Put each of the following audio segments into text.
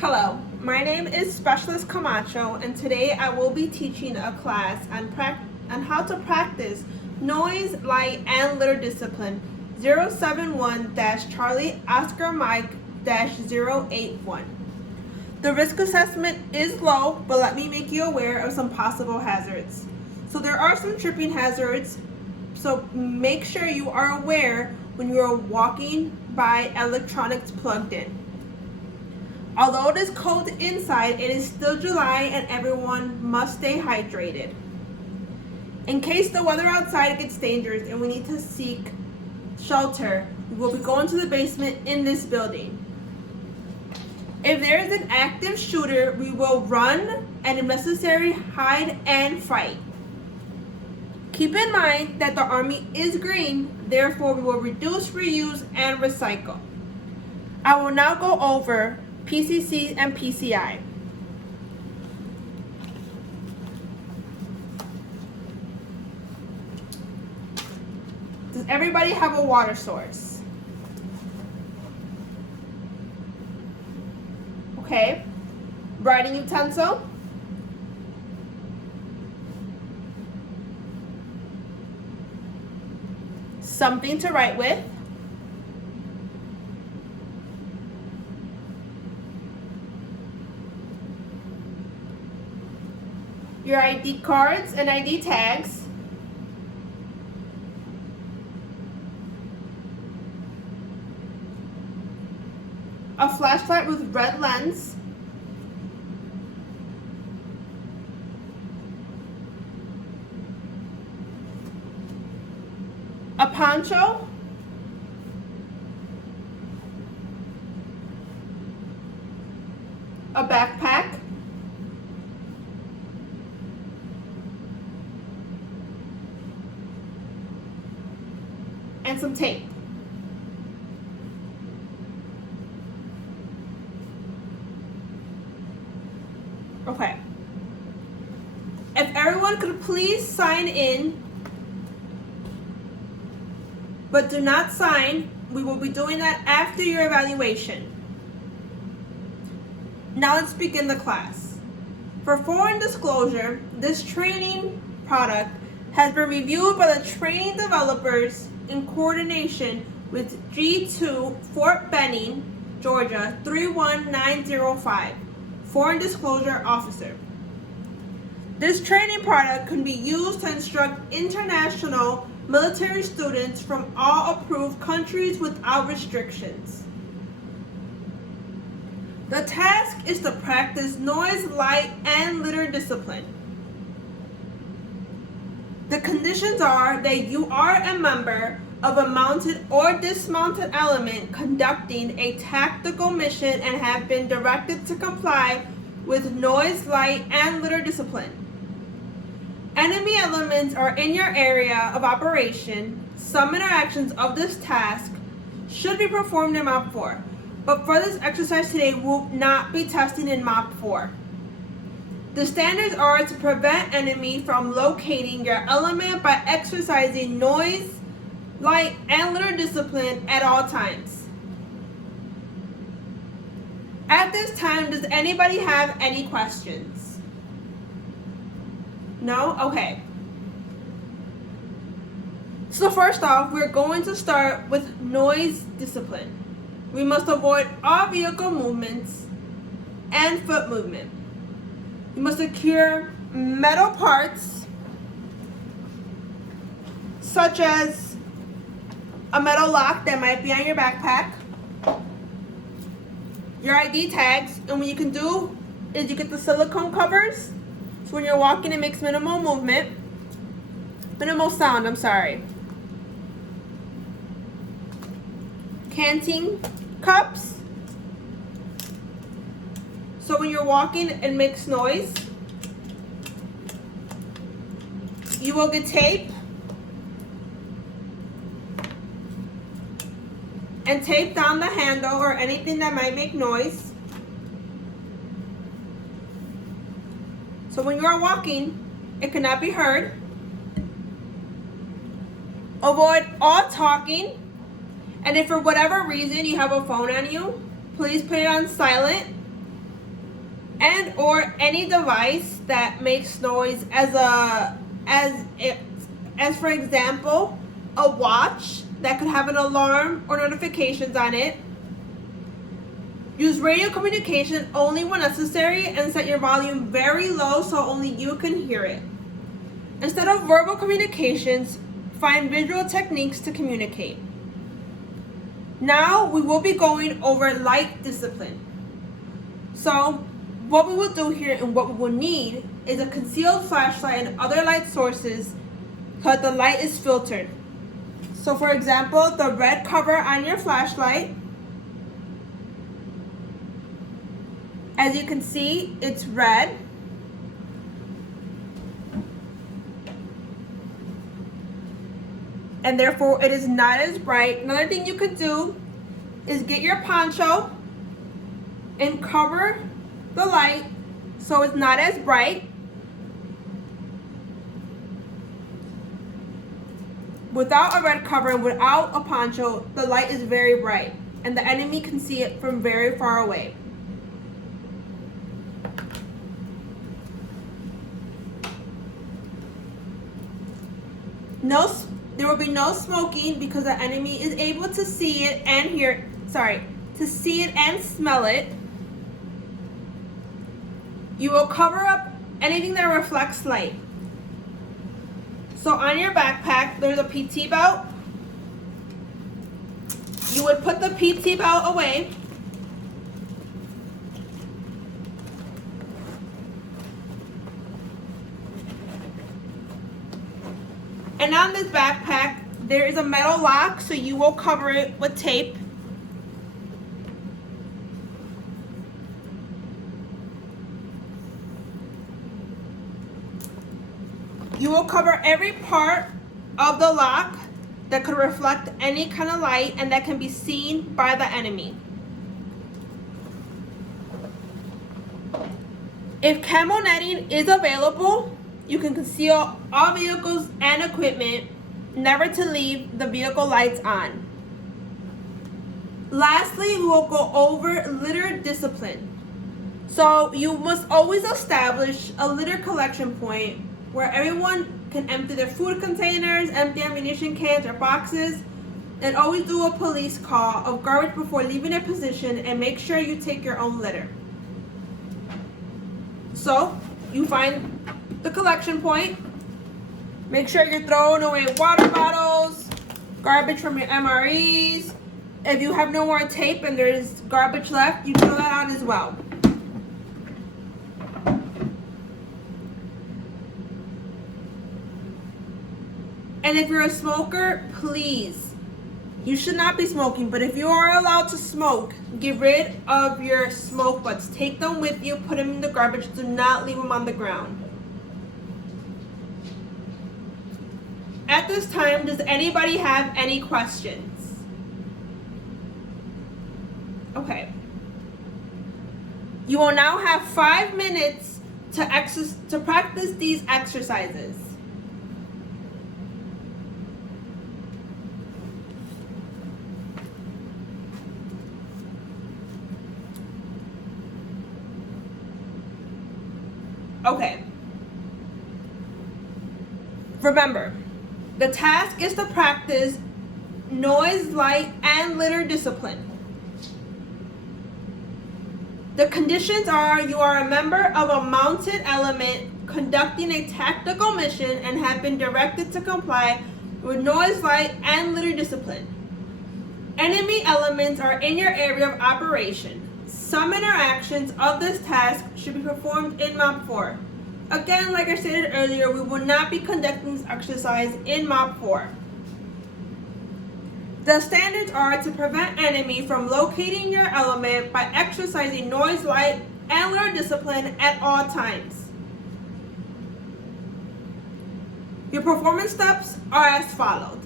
Hello, my name is Specialist Camacho, and today I will be teaching a class on how to practice noise, light, and litter discipline 071-Charlie Oscar Mike-081. The risk assessment is low, but let me make you aware of some possible hazards. So there are some tripping hazards, so make sure you are aware when you are walking by electronics plugged in. Although it is cold inside, it is still July and everyone must stay hydrated. In case the weather outside gets dangerous and we need to seek shelter, we will be going to the basement in this building. If there is an active shooter, we will run and if necessary, hide and fight. Keep in mind that the Army is green, therefore we will reduce, reuse, and recycle. I will now go over PCC and PCI. Does everybody have a water source? Okay. Writing utensil. Something to write with. Your ID cards and ID tags. A flashlight with red lens. A poncho. A backpack. And some tape. Okay. If everyone could please sign in, but do not sign, we will be doing that after your evaluation. Now let's begin the class. For foreign disclosure, this training product has been reviewed by the training developers in coordination with G2 Fort Benning, Georgia 31905, Foreign Disclosure Officer. This training product can be used to instruct international military students from all approved countries without restrictions. The task is to practice noise, light, and litter discipline. The conditions are that you are a member of a mounted or dismounted element conducting a tactical mission and have been directed to comply with noise, light, and litter discipline. Enemy elements are in your area of operation. Some interactions of this task should be performed in MOP 4, but for this exercise today, we will not be testing in MOP 4. The standards are to prevent enemy from locating your element by exercising noise, light, and litter discipline at all times. At this time, does anybody have any questions? No? Okay. So first off, we're going to start with noise discipline. We must avoid all vehicle movements and foot movement. You must secure metal parts such as a metal lock that might be on your backpack, your ID tags, and what you can do is you get the silicone covers, so when you're walking it makes minimal sound, Canteen cups, so when you're walking it makes noise. You will get tape and tape down the handle or anything that might make noise. So when you are walking, it cannot be heard. Avoid all talking. And if for whatever reason you have a phone on you, please put it on silent and or any device that makes noise as for example, a watch that could have an alarm or notifications on it. Use radio communication only when necessary and set your volume very low so only you can hear it. Instead of verbal communications, find visual techniques to communicate. Now we will be going over light discipline. So what we will do here and what we will need is a concealed flashlight and other light sources because the light is filtered. So for example, the red cover on your flashlight. As you can see, it's red. And therefore it is not as bright. Another thing you could do is get your poncho and cover the light so it's not as bright. Without a red cover and without a poncho, the light is very bright and the enemy can see it from very far away. There will be no smoking because the enemy is able to see it and see it and smell it. You will cover up anything that reflects light. So on your backpack, there's a PT belt. You would put the PT belt away. And on this backpack, there is a metal lock, so you will cover it with tape. You will cover every part of the lock that could reflect any kind of light and that can be seen by the enemy. If camo netting is available, you can conceal all vehicles and equipment, never to leave the vehicle lights on. Lastly, we will go over litter discipline. So you must always establish a litter collection point where everyone can empty their food containers, empty ammunition cans or boxes, and always do a police call of garbage before leaving a position and make sure you take your own litter. So you find the collection point. Make sure you're throwing away water bottles, garbage from your MREs. If you have no more tape and there's garbage left, you throw that out as well. And if you're a smoker, please, you should not be smoking, but if you are allowed to smoke, get rid of your smoke butts. Take them with you, put them in the garbage, do not leave them on the ground. At this time, does anybody have any questions? Okay. You will now have 5 minutes to practice these exercises. Okay. Remember, the task is to practice noise, light, and litter discipline. The conditions are you are a member of a mounted element conducting a tactical mission and have been directed to comply with noise, light, and litter discipline. Enemy elements are in your area of operation. Some interactions of this task should be performed in MOP 4. Again, like I stated earlier, we will not be conducting this exercise in MOP 4. The standards are to prevent enemy from locating your element by exercising noise, light, and litter discipline at all times. Your performance steps are as followed.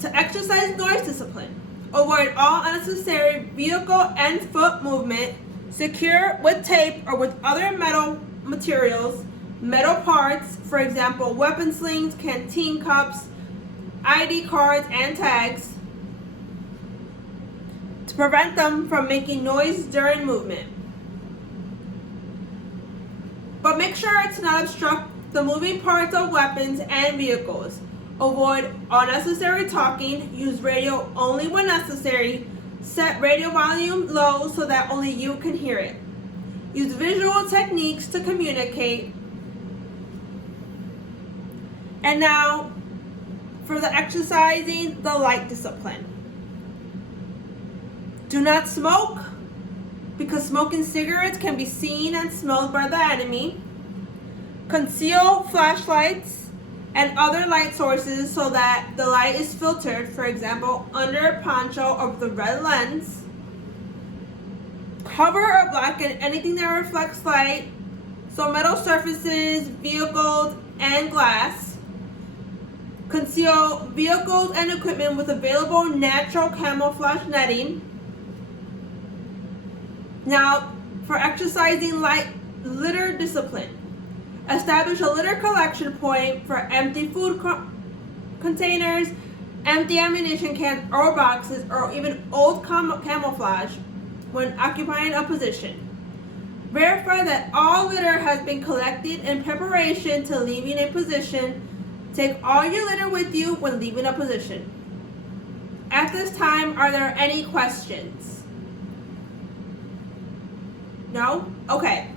To exercise noise discipline, avoid all unnecessary vehicle and foot movement, secure with tape or with other metal materials, metal parts, for example, weapon slings, canteen cups, ID cards, and tags, to prevent them from making noise during movement. but make sure to not obstruct the moving parts of weapons and vehicles. Avoid unnecessary talking, use radio only when necessary, set radio volume low so that only you can hear it. Use visual techniques to communicate. And now, for the exercising the light discipline. Do not smoke, because smoking cigarettes can be seen and smelled by the enemy. Conceal flashlights and other light sources so that the light is filtered, for example, under a poncho of the red lens. Cover or blacken anything that reflects light, so metal surfaces, vehicles, and glass. Conceal vehicles and equipment with available natural camouflage netting. Now, for exercising litter discipline. Establish a litter collection point for empty food containers, empty ammunition cans or boxes, or even old camouflage when occupying a position. Verify that all litter has been collected in preparation to leaving a position. Take all your litter with you when leaving a position. At this time, are there any questions? No? Okay.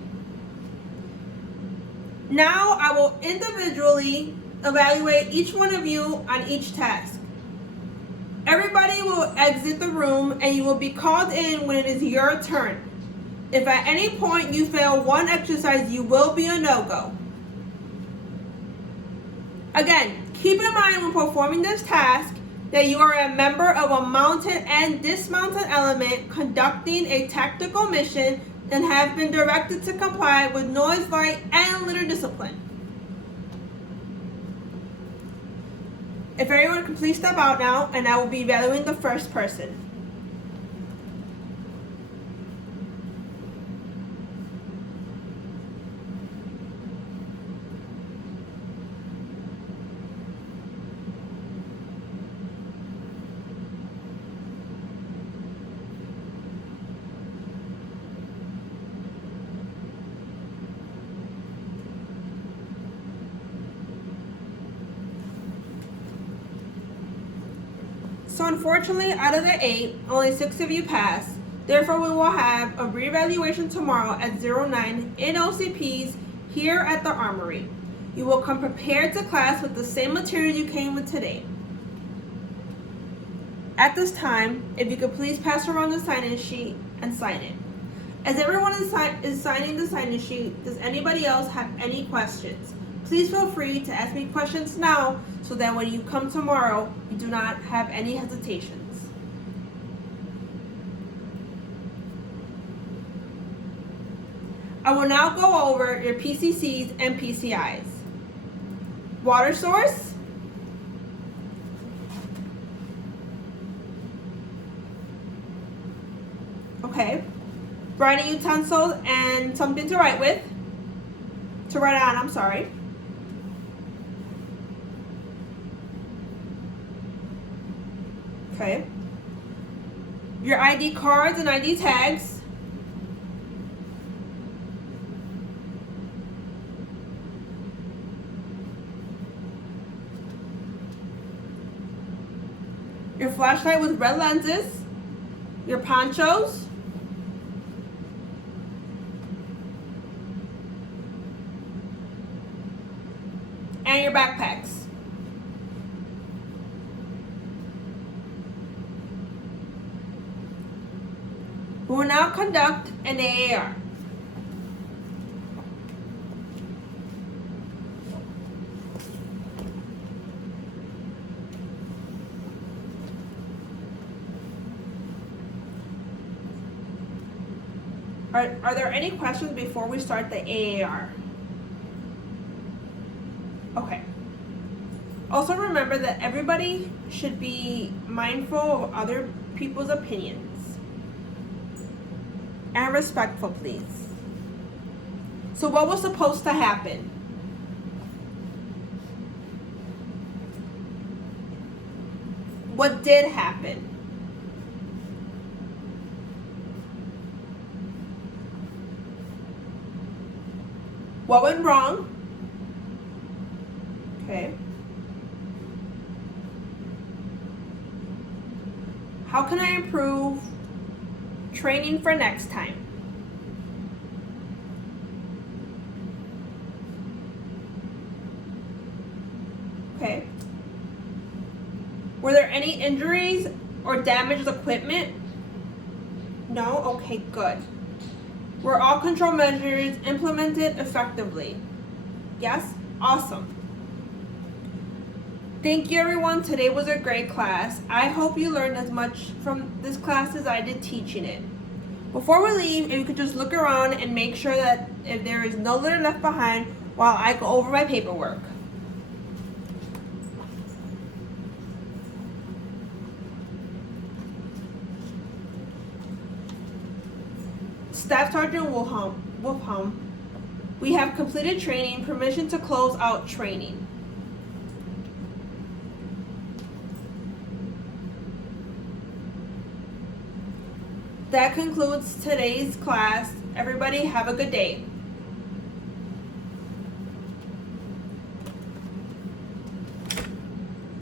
Now I will individually evaluate each one of you on each task. Everybody will exit the room and you will be called in when it is your turn. If at any point you fail one exercise, you will be a no-go. Again, keep in mind when performing this task that you are a member of a mounted and dismounted element conducting a tactical mission and have been directed to comply with noise, light, and litter discipline. If everyone can please step out now, and I will be evaluating the first person. So unfortunately, out of the 8, only 6 of you passed. Therefore, we will have a reevaluation tomorrow at 09 in OCPs here at the Armory. You will come prepared to class with the same material you came with today. At this time, if you could please pass around the sign-in sheet and sign it. As everyone is signing the sign-in sheet, does anybody else have any questions? Please feel free to ask me questions now so that when you come tomorrow, you do not have any hesitations. I will now go over your PCCs and PCIs. Water source, okay. Writing utensils and something to write with, to write on, I'm sorry. Okay. Your ID cards and ID tags. Your flashlight with red lenses. Your ponchos. And your backpacks. We will now conduct an AAR. Are there any questions before we start the AAR? Okay. Also remember that everybody should be mindful of other people's opinions. And respectful, please. So what was supposed to happen? What did happen? What went wrong? Okay. How can I improve training for next time? Okay. Were there any injuries or damaged equipment? No? Okay, good. Were all control measures implemented effectively? Yes? Awesome. Thank you everyone. Today was a great class. I hope you learned as much from this class as I did teaching it. Before we leave, if you could just look around and make sure that if there is no litter left behind while I go over my paperwork. Staff Sergeant Wolfham, we have completed training. Permission to close out training. That concludes today's class. Everybody have a good day.